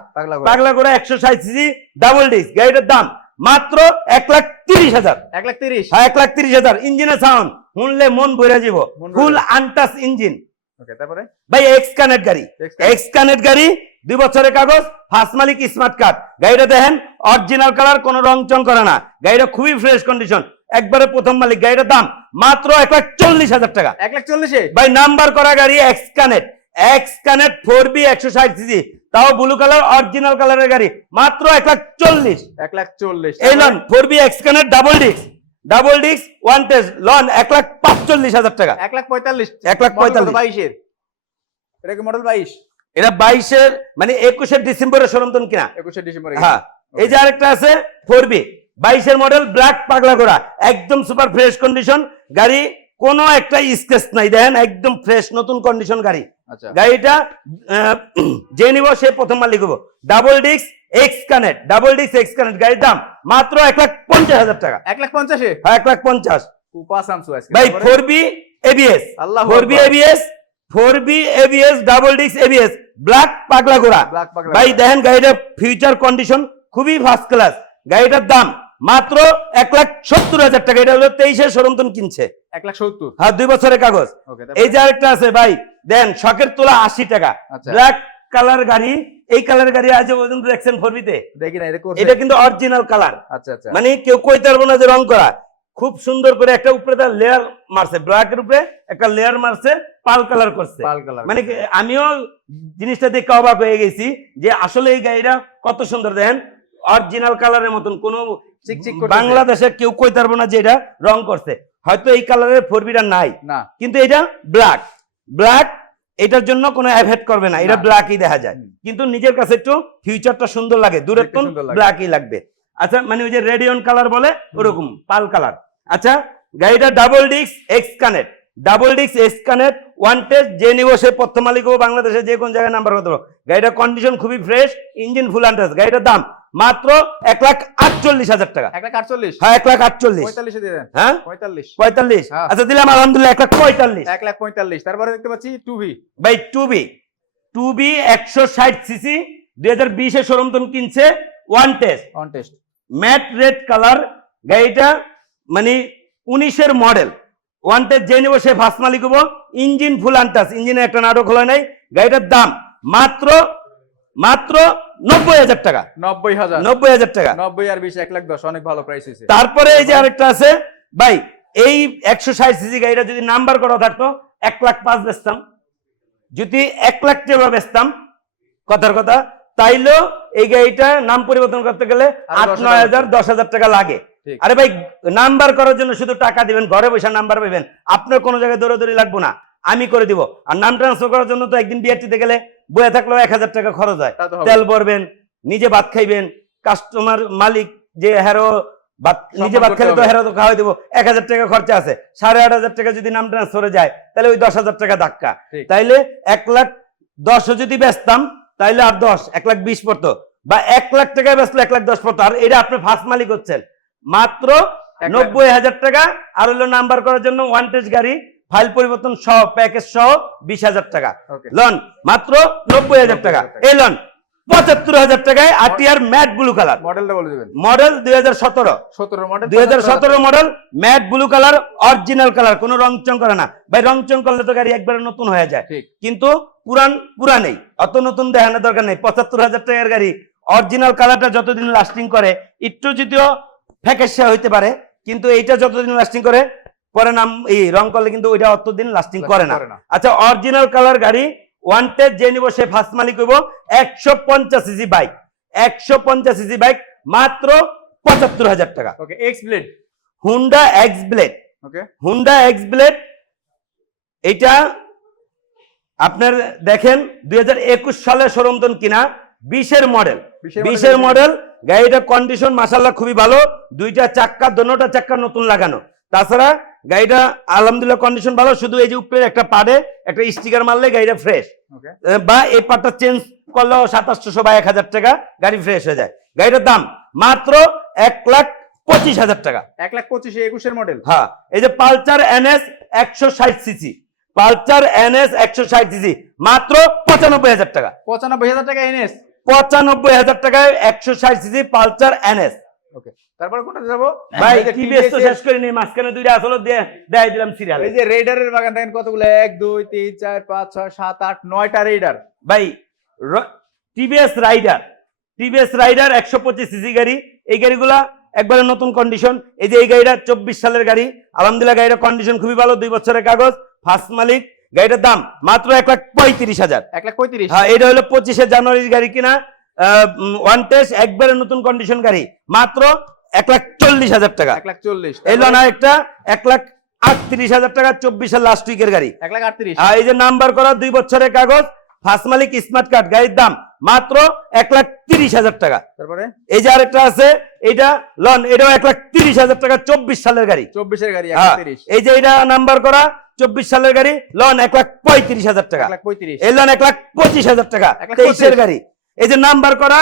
পাগলা ঘোড়া 160 সিসি ডাবল ডিস্ক। গাড়িটার দাম মাত্র 1,30,000। 1,30,000। হ্যাঁ 1,30,000। ইঞ্জিনের সাউন্ড শুনলে মন ভরে যাব, মন ভরে ফুল যাবে। আনটাচ ইঞ্জিন ওকে তারপরে ভাই, এক্স কানেক্ট গাড়ি। Ex-Connect। এক্স কানেক্ট গাড়ি, 2 বছরের কাগজ, ফার্স্ট মালিক, স্মার্ট কার্ড। গাড়িটা দেখেন অরিজিনাল কালার, কোনো রং চং করে না, গাড়িটা খুবই ফ্রেশ কন্ডিশন, একবারে প্রথম মালিক। গাড়িটার দাম মাত্র 1,40,000 টাকা। 1,40,000 ভাই নাম্বার করা গাড়ি, X Connect. X Connect 4B 160 CC, তাও ব্লু কালার, অরিজিনাল কালারের গাড়ি, মাত্র 1,40,000। 1,40,000। এই লন 4B X Connect double disc one test লন 1,45,000 টাকা। 1,45,000। 1,45,000। 22-এর। এটা কি মডেল 22? এটা 22-এর মানে 21-এর ডিসেম্বরের শোরুমতন কিনা। 21 ডিসেম্বরে। হ্যাঁ এই যে আরেকটা আছে 4B 22-এর মডেল, ব্ল্যাক পাগলা ঘোড়া, একদম সুপার ফ্রেশ কন্ডিশন গাড়ি, কোনো একটা স্কেচ নাই, দেখেন একদম ফ্রেশ নতুন কন্ডিশন গাড়ি। আচ্ছা গাড়িটা যে নিব সে প্রথম মালিক হবো। ডাবল ডিস্ক এক্স কানেক্ট, গাড়ির দাম মাত্র 1,50,000 টাকা। 1,50,000। হ্যাঁ 1,50,000। কুপা সামসু আজকে। ভাই তারপরে? 4B ABS, আল্লাহু 4B আকবার। ABS, 4B ABS double disc ABS, black পাগলা ঘোড়া। Black পাগলা ভাই ঘোড়া। দেখেন গাড়িটার ফিউচার কন্ডিশন খুবই ফার্স্ট ক্লাস। গাড়িটার দাম মাত্র 1,70,000 টাকা। এটা হলো 23-এর শোরুমতন কিনছে। 1,70,000। হ্যাঁ 2 বছরের কাগজ। ওকে এই যে আরেকটা আছে ভাই, দেন শখের তোলা 80 টাকা, আচ্ছা। ব্ল্যাক কালার গাড়ি। এই কালার গাড়ি আজ পর্যন্ত দেখছেন 4B-তে? দেখি না এটা করছে। এটা কিন্তু অরিজিনাল কালার, আচ্ছা আচ্ছা। মানে কেউ কইতে পারবো না যে রং করা। খুব সুন্দর করে একটা উপরে তার লেয়ার মারছে, ব্ল্যাকের উপরে একটা লেয়ার মারছে, পাল কালার করছে। পাল কালার। মানে আমিও জিনিসটা দেখে অবাক হয়ে গেছি যে আসলে এই গাড়িটা কত সুন্দর। দেখেন অরিজিনাল কালারের মতন, কোনো চিকচিক করতেছে। বাংলাদেশে কেউ কইতে পারবো না যে এটা রং করছে। হয়তো এই কালারের 4B-টা নাই, না কিন্তু এটা ব্ল্যাক, এটার জন্য কোনো এফেক্ট করবে না, এটা না। ব্ল্যাকই দেখা যায়। কিন্তু নিজের কাছে একটু ফিউচারটা সুন্দর লাগে, দূরের দেখতে কোন সুন্দর লাগে। ব্ল্যাকই লাগবে। আচ্ছা মানে ওই যে রেডিয়ন কালার বলে ওরকম পাল কালার। আচ্ছা গাড়িটা double disc x connect one test, যে নিব সে প্রথম মালিক হবো, বাংলাদেশে যে কোন জায়গায় নাম্বার করতে পারবো। গাড়িটার কন্ডিশন খুবই ফ্রেশ, ইঞ্জিন ফুল আনটাচ। গাড়িটার দাম মাত্র 1,48,000 টাকা। 1,48,000। হ্যাঁ 1,48,000। 45 দিয়ে দেন। হ্যাঁ 45। 45। হ্যাঁ। আচ্ছা দিলাম আলহামদুলিল্লাহ 1,45,000। 1,45,000। তারপরে দেখতে পাচ্ছি 2V। ভাই 2B 160 সিসি 2020-এর শোরুমতন কিনছে, one test, on test. Matte red colour. গাড়িটা মানে 19-এর মডেল, ওয়ান টেস্ট, যে নেবো সে ফার্স্ট মালিক হবো। ইঞ্জিন ফুল আনটাচ, ইঞ্জিনে একটা নাটক খোলা নাই। গাড়িটার দাম মাত্র 90,000 টাকা। 90,000। 90,000 টাকা। 90 আর 20 1,10,000 অনেক ভালো প্রাইস হয়েছে। তারপরে এই যে আরেকটা আছে ভাই, এই 160 সিসি গাড়িটা যদি নাম্বার করা থাকতো 1,05,000 বেচতাম। যদি 1 লাখ টাকা বেচতাম, কথার কথা, তাইলেও এই গাড়িটা নাম পরিবর্তন করতে গেলে আরো 8-9 হাজার 10 হাজার টাকা লাগে। ঠিক। আরে ভাই, নাম্বার করার জন্য শুধু টাকা দিবেন, ঘরে বসে নাম্বার পাবেন, আপনার কোনো জায়গায় দৌড়াদৌড়ি লাগবে না, আমি করে দিব। আর নাম ট্রান্সফার করার জন্য তো একদিন বিআরটিতে গেলে বয়ে থাকলেও 1000 টাকা খরচ হয়, তা তো হবে। তেল ভরবেন, নিজে ভাত খাইবেন, কাস্টমার মালিক যে হেরো ভাত নিজে ভাত করতে খেলে তো হবে। হেরো তো খাওয়াই দেবো, 1000 টাকা খরচা আছে, 8,500 টাকা যদি নাম ট্রান্সফারে যায় তাহলে ওই 10,000 টাকা ধাক্কা। ঠিক। তাইলে 1,10,000 যদি বেচতাম তাইলে আর 10, 1,20,000 পড়তো, বা 1 লাখ টাকায় বেচলে 1,10,000 পড়তো। আর এটা আপনি ফার্স্ট মালিক হচ্ছেন, মাত্র 90,000 টাকা। আর হলো নাম্বার করার জন্য ওয়ান টেস্ট গাড়ি, ফাইল পরিবর্তন সহ, প্যাকেজ সহ 20,000 টাকা ওকে। লোন, মাত্র 90,000 টাকা। এই লোন 75,000 টাকায় আরটিআর ম্যাট ব্লু কালার, মডেলটা বলে দিবেন। Model 2017, 17 model, 2017 model, matte blue colour, original colour, কোনো রং চং করে না ভাই। রং চং করলে তো গাড়ি একবারে নতুন হয়ে যায়, ঠিক। কিন্তু পুরান নেই, অত নতুন দেখানোর দরকার নেই। 75,000 টাকার গাড়ি, অরিজিনাল কালারটা যতদিন লাস্টিং করে, একটু যদিও ফ্যাকাশে হইতে পারে, কিন্তু এইটা যতদিন লাস্টিং করে, পরে নাম এই রং করলে কিন্তু ওইটা অতদিন লাস্টিং করে না। আচ্ছা, অরিজিনাল কালার গাড়ি ওয়ান্টেড যে নিব সে ফার্স্ট মালিক হইব। 150 সিসি বাইক, 150 সিসি বাইক, মাত্র 75,000 টাকা। Okay, X Blade. Honda X Blade, okay, Honda X Blade, এটা আপনার দেখেন 2021 সালে শোরুমতন কিনা, 20-এর মডেল, 20-এর মডেল। গাড়িটা কন্ডিশন মাশাআল্লাহ খুবই ভালো, দুইটা চাক্কা, দোনোটা চাক্কা নতুন লাগানো। তাছাড়া গাড়িটা আলহামদুলিল্লাহ কন্ডিশন ভালো, শুধু এই যে উপরে একটা পাড়ে একটা স্টিকার মারলে গাড়িটা ফ্রেশ, ওকে, বা এই পাটটা চেঞ্জ করলেও 7,800 বা 1,000 টাকা গাড়ি ফ্রেশ হয়ে যায়। গাড়িটার দাম মাত্র 1,25,000 টাকা। 1,25,000 21-এর মডেল। হ্যাঁ, এই যে Pulsar NS 160 CC, Pulsar NS 160 CC, মাত্র 95,000 টাকা। 95,000 টাকা এনএস, 95,000 টাকায় 160 সিসি পালসার এনএস। ওকে, তারপর কোথায় যাব ভাই? টিভিএস তো শেষ করে নেই, মাঝখানে দুইটা আসলে দিয়ে দেখাই দিলাম সিরিয়াল। এই যে রেডারের বাগান দেখেন কতগুলো, 1 2 3 4 5 6 7 8 9টা রেডার। ভাই TVS Raider, TVS Raider 125 CC গাড়ি, এই গাড়িগুলা একবারে নতুন কন্ডিশন। এই যে এই গাড়িটা 24 সালের গাড়ি, আলহামদুলিল্লাহ গাড়িটার কন্ডিশন খুবই ভালো, 2 বছরের কাগজ, ফার্স্ট মালিক। গাড়িটার দাম মাত্র 1,35,000। 1,35,000। হ্যাঁ, এটা হলো 25শে জানুয়ারির গাড়ি কিনা, ওয়ান টেস্ট, একবারে নতুন কন্ডিশন গাড়ি, মাত্র 1,40,000 টাকা। 1,40,000। এই লোন আরেকটা 1,38,000 টাকা, 24-এর লাস্ট উইকের গাড়ি। 1,38,000। আর এই যে নাম্বার করা 2 বছরের কাগজ, ফার্স্ট মালিক, স্মার্ট কার্ড, গাড়ির দাম মাত্র 1,30,000 টাকা। তারপরে এই যে আরেকটা আছে, এটা লোন, এটাও 1,30,000 টাকা, 24 সালের গাড়ি। 24-এর গাড়ি হ্যাঁ, 1,30,000। এই যে এটা নাম্বার করা 24 সালের গাড়ি, লোন 1,35,000 টাকা। 1,35,000। এই লোন 1,25,000 টাকা, 23-এর গাড়ি। এই যে নাম্বার করা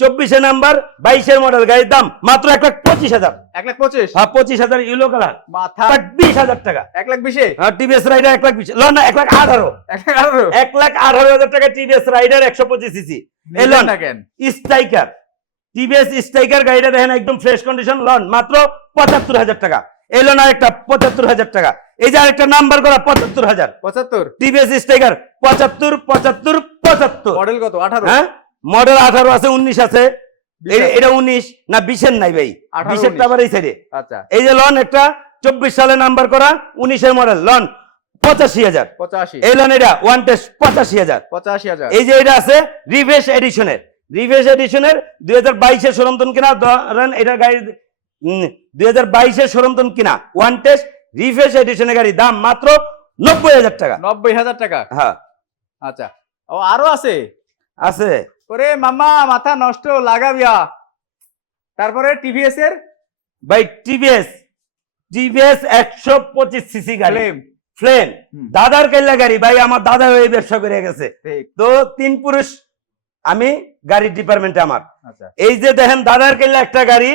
24-এ নাম্বার, 22-এর মডেল, গাড়ির দাম মাত্র 1,25,000। 1,25,000। হ্যাঁ, 25,000 ইউলো কালার, মাথা 20,000 টাকা। 1,20,000। হ্যাঁ, টিভিএস রাইডার 1,20,000, লোন 1,18,000। 1,18,000। 1,18,000 টাকা টিভিএস রাইডার 125 সিসি। এই লোন স্ট্রাইকার, টিভিএস স্ট্রাইকার গাড়িটা দেখেন একদম ফ্রেশ কন্ডিশন, লোন মাত্র 75,000 টাকা। এই লোন আরেকটা 75,000 টাকা। এই যে আরেকটা নাম্বার করা 75,000, 75। TVS striker 75, 75, 75। মডেল কত? 18। হ্যাঁ, মডেল 18 আছে, 19 আছে। 20 আছে। এটা 19 না 20-এর নাই ভাই, 18, 20-এরটা আবার এই সাইডে। আচ্ছা, এই যে লোন একটা 24 সালে নাম্বার করা, 19-এর মডেল, লোন 85,000। 85। এই লোন এটা ওয়ান টেস্ট 85,000। 85,000। এই যে এটা আছে রিভেশ এডিশনের, রিভেশ এডিশনের 2022-এর শোরুমতন কিনা, ধরেন এটা গাড়ি 2022-এর শোরুমতন কিনা, ওয়ান টেস্ট রিভেশ এডিশনের গাড়ি, দাম মাত্র 90,000 টাকা। 90,000 টাকা। হ্যাঁ, আচ্ছা, ও আরো আছে। আছে। ওরে মামা, মাথা নষ্ট লাগাবিয়া। তারপরে টিভিএস এর ভাই টিভিএস 125 সিসি গাড়ি, ফ্লেম। ফ্লেম, দাদার কেল্লা গাড়ি ভাই, আমার দাদা ওই ব্যবসা করে গেছে। ঠিক। তো 3 পুরুষ আমি গাড়ি ডিপার্টমেন্টে আমার। আচ্ছা, এই যে দেখেন দাদার কেল্লা একটা গাড়ি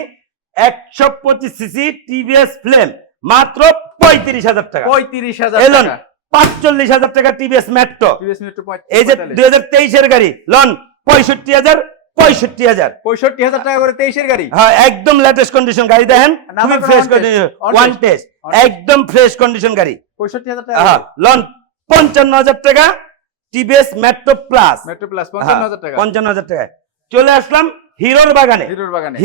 125 সিসি টিভিএস ফ্লেম, মাত্র 35,000 টাকা। 35,000 এলন টাকা। 45,000 টাকা টিভিএস মেট্রো। টিভিএস মেট্রো এই যে 2023-এর গাড়ি, লোন 65,000, 65,000। 65,000 টাকা করে 23-এর গাড়ি। হ্যাঁ, একদম লেটেস্ট কন্ডিশন গাড়ি, দেখেন নাম্বার খুবই fresh on condition, test, one on test, on test। একদম ফ্রেশ কন্ডিশন গাড়ি। 65,000 টাকা। হ্যাঁ, লোন 55,000 টাকা, TVS metro plus, metro plus 55,000 টাকা। 55,000 টাকা। চলে আসলাম হিরোর বাগানে, হিরোর বাগানে।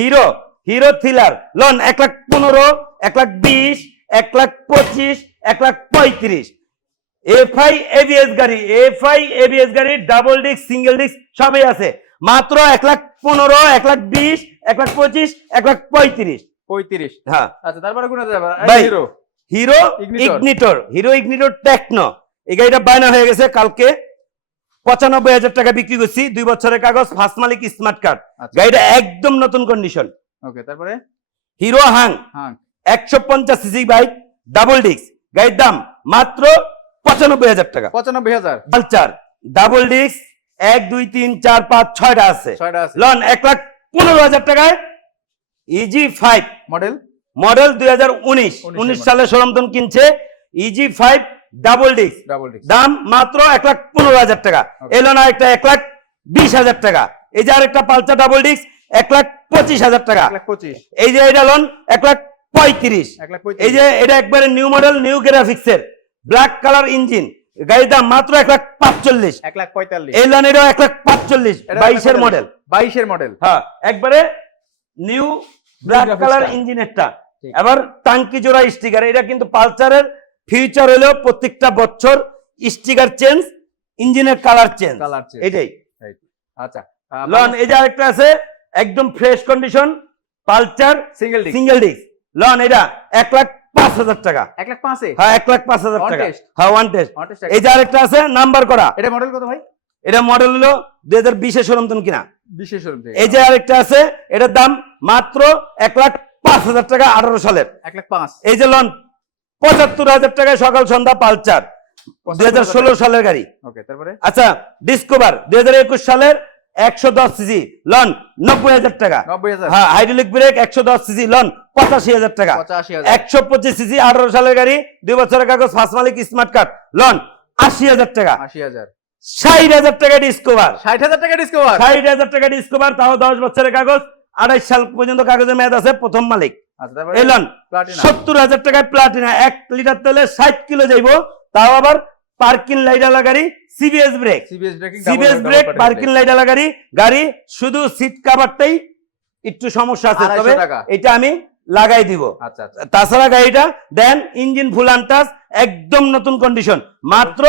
Hero thriller, loan 1,15,000, 1,20,000, 1,25,000, 1,35,000। FI ABS গাড়ি, এফআই এবিএস গাড়ি ডাবল ডিস্ক সিঙ্গেল ডিস্ক সবই আছে, মাত্র 1,15,000, 1,20,000, 1,25,000, 1,35,000। 35। হ্যাঁ আচ্ছা, তারপরে কোনটা যাবে? ভাই, Hero Hero Ignitor, Hero Ignitor Techno, এই গাড়িটা বায়না হয়ে গেছে কালকে, 95,000 টাকা বিক্রি করছি, 2 বছরের কাগজ, ফার্স্ট মালিক, স্মার্ট কার্ড, আচ্ছা। গাড়িটা একদম নতুন কন্ডিশন। ওকে, তারপরে হিরো হাং হ্যাঁ 150 সিসি বাইক ডাবল ডিস্ক, গাড়ির দাম মাত্র 95,000 টাকা। 95,000। পালচার ডাবল ডিস্ক 1 2 3 4 5 6টা আছে, 6টা আছে। লন 1,15,000 টাকায় ইজি 5 মডেল মডেল 2019 সালে শোরুমতন কিনছে, easy 5 double disc, double disk. দাম মাত্র 1,15,000 টাকা। এলো না একটা 1,20,000 টাকা। এই যে আরেকটা পালচার ডাবল ডিস্ক 1,25,000 টাকা। 1,25,000। এই যে এটা লোন 1,35,000। 1,35,000। এই যে এটা একবারে নিউ মডেল, নিউ গ্রাফিক্সের, ব্ল্যাক কালার ইঞ্জিন, গাড়ির দাম মাত্র 1,45,000। 1,45,000। এই লোন এটা 1,45,000, 22 এর মডেল। 22 এর মডেল। হ্যাঁ, একবারে নিউ ব্ল্যাক graphics কালার টা। ইঞ্জিনেরটা। ঠিক। এবার টাঙ্কি জোড়া স্টিকার, এটা কিন্তু পালসারের ফিউচার হলো প্রত্যেকটা বছর স্টিকার চেঞ্জ, ইঞ্জিনের কালার চেঞ্জ, কালার চেঞ্জ। এটাই। Right. আচ্ছা, লন এই যে আরেকটা আছে একদম fresh condition Pulsar single disc. Single disc, লন এটা 1,05,000 টাকা। 1,05,000। হ্যাঁ 1,05,000 On টাকা। test? হ্যাঁ ওয়ান টেস্ট। On test এই যে আরেকটা আছে নাম্বার করা, এটা মডেল কত ভাই? এটা মডেল হলো 2020 এর শোরুমতন কিনা। বিশেষ শোরুম থেকে। এই যে আরেকটা আছে, এটার দাম মাত্র 1,05,000 টাকা, 18 সালের। 1,05,000। এই যে লন 75,000 টাকায় সকাল সন্ধ্যা পালচার, 2016 সালের গাড়ি। ওকে, তারপরে আচ্ছা ডিসকভার 2021 সালের 110 সিসি, লন 90,000 টাকা। 90,000। হ্যাঁ হাইড্রোলিক ব্রেক 110 সিসি, লন 85,000 টাকা। 85,000। 125 সিসি 18 সালের গাড়ি, 2 বছরের কাগজ, ফার্স্ট মালিক, স্মার্ট কার্ড, লন 80,000 টাকা। 80,000। 60,000 টাকা ডিসকভার, 60,000 টাকা ডিসকভার। 60,000 টাকা ডিসকভার, তাও 10 বছরের কাগজ, 28 সাল পর্যন্ত কাগজের মেয়াদ আছে, প্রথম মালিক। আচ্ছা, তারপরে এলন প্লাটিনা। 70,000 টাকায় প্লাটিনা, 1 লিটার তেলে 60 কিলো যাইবো, তাও আবার পার্কিং লাইট আলা গাড়ি, CBS brake, CBS breaking, CBS brake, parking light আলা গাড়ি। গাড়ি শুধু সিট কভারটাই একটু সমস্যা আছে, 250 তবে টাকা। এটা আমি লাগাই দিব। আচ্ছা আচ্ছা। তাছাড়া গাড়িটা দেন ইঞ্জিন ফুল আনটাচ, একদম নতুন কন্ডিশন, মাত্র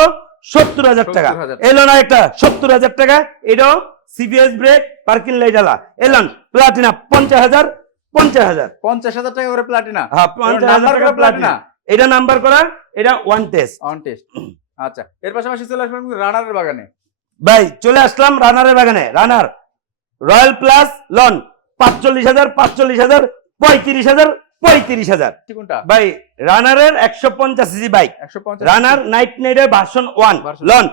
70,000 টাকা। 70,000 এলো না একটা 70,000 টাকা, এটাও সিবিএস ব্রেক, পার্কিং লাইট আলা। Elon Platina 50,000, 50,000। 50,000 টাকা করে প্লাটিনা। হ্যাঁ 50,000 নাম্বার টাকা করা প্লাটিনা। প্লাটিনা। এটা নাম্বার করা, এটা ওয়ান টেস্ট। On test. আচ্ছা, এর পাশাপাশি চলে আসবেন রানারের বাগানে। ভাই চলে আসলাম রানারের বাগানে। Runner Royal Plus, loan 45,000, 45,000, 35,000, 35,000। কোনটা ভাই রানারের 150 সিসি বাইক, 150? রানার নাইট নাইটের version 1, Version loan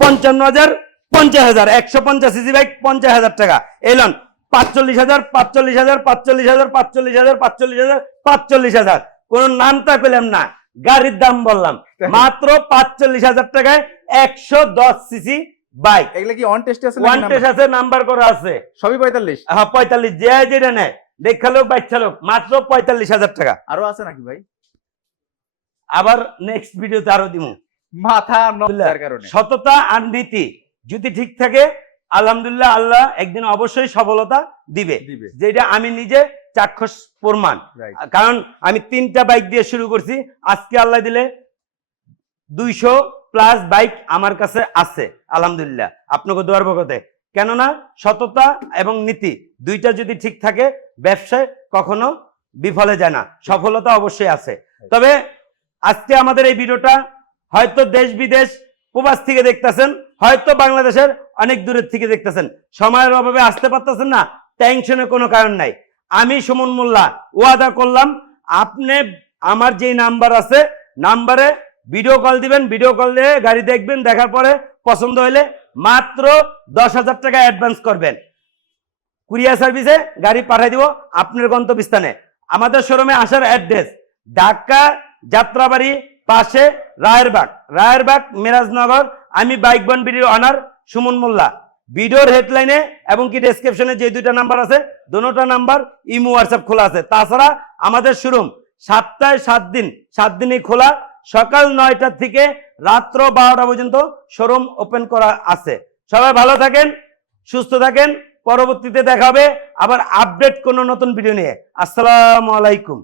55,000, 50,000, 150 CC bike 50,000 টাকা। এই লন 45,000, 45,000, 45,000, 45,000, 45,000, 45,000। কোন নামটা পেলাম না, গাড়ির দাম বললাম মাত্র 45,000 টাকায় 110 সিসি বাইক। এগুলা কি অন টেস্ট আছে ওয়ান নাকি টেস্ট আছে, নাম্বার করা আছে। সবই 45? হ্যাঁ 45, যে যেটা নেয়, দেখা লোক বাচ্চা লোক, মাত্র 45,000 টাকা। আরো আছে নাকি ভাই? আবার নেক্সট ভিডিওতে আরো দিমু। মাথা নড়ার কারণে। সততা আর নীতি যদি ঠিক থাকে, আলহামদুলিল্লাহ আল্লাহ একদিন অবশ্যই সফলতা দিবে, দিবে। যেটা আমি নিজে চাক্ষুষ প্রমাণ। Right. কারণ আমি 3টা বাইক দিয়ে শুরু করছি, আজকে আল্লাহ দিলে 200 প্লাস বাইক আমার কাছে আছে আলহামদুলিল্লাহ, আপনাকে দোয়ার বরকতে। কেননা সততা এবং নীতি দুইটা যদি ঠিক থাকে, ব্যবসায় কখনো বিফলে যায় না, সফলতা অবশ্যই আছে। তবে আজকে আমাদের এই ভিডিওটা হয়তো দেশ বিদেশ প্রবাস থেকে দেখতেছেন, হয়তো বাংলাদেশের অনেক দূরের থেকে দেখতেছেন, সময়ের অভাবে আসতে পারতেছেন না, টেনশনের কোনো কারণ নাই। আমি সুমন মোল্লা ওয়াদা করলাম, আপনি আমার যেই নাম্বার আছে, নাম্বারে ভিডিও কল দিবেন, ভিডিও কল দিয়ে গাড়ি দেখবেন, দেখার পরে পছন্দ হলে মাত্র 10,000 টাকা অ্যাডভান্স করবেন, কুরিয়ার সার্ভিসে গাড়ি পাঠিয়ে দিব আপনার গন্তব্যস্থানে। আমাদের শোরুমে আসার অ্যাড্রেস ঢাকা যাত্রাবাড়ি পাশে রায়েরবাগ, রায়েরবাগ মিরাজনগর। আমি বাইক বন ভিডিও অনার সুমন মোল্লা। ভিডিওর হেডলাইনে এবং কি ডেসক্রিপশনে যে 2টা নাম্বার আছে, দুটোটা নাম্বার ইমো হোয়াটসঅ্যাপ খোলা আছে। তাছাড়া আমাদের শোরুম সপ্তাহে 7 দিনই খোলা, সকাল 9টা থেকে রাত্র 12টা পর্যন্ত শোরুম ওপেন করা আছে। সবাই ভালো থাকেন, সুস্থ থাকেন, পরবর্তীতে দেখা হবে আবার আপডেট কোনো নতুন ভিডিও নিয়ে। আসসালামু আলাইকুম।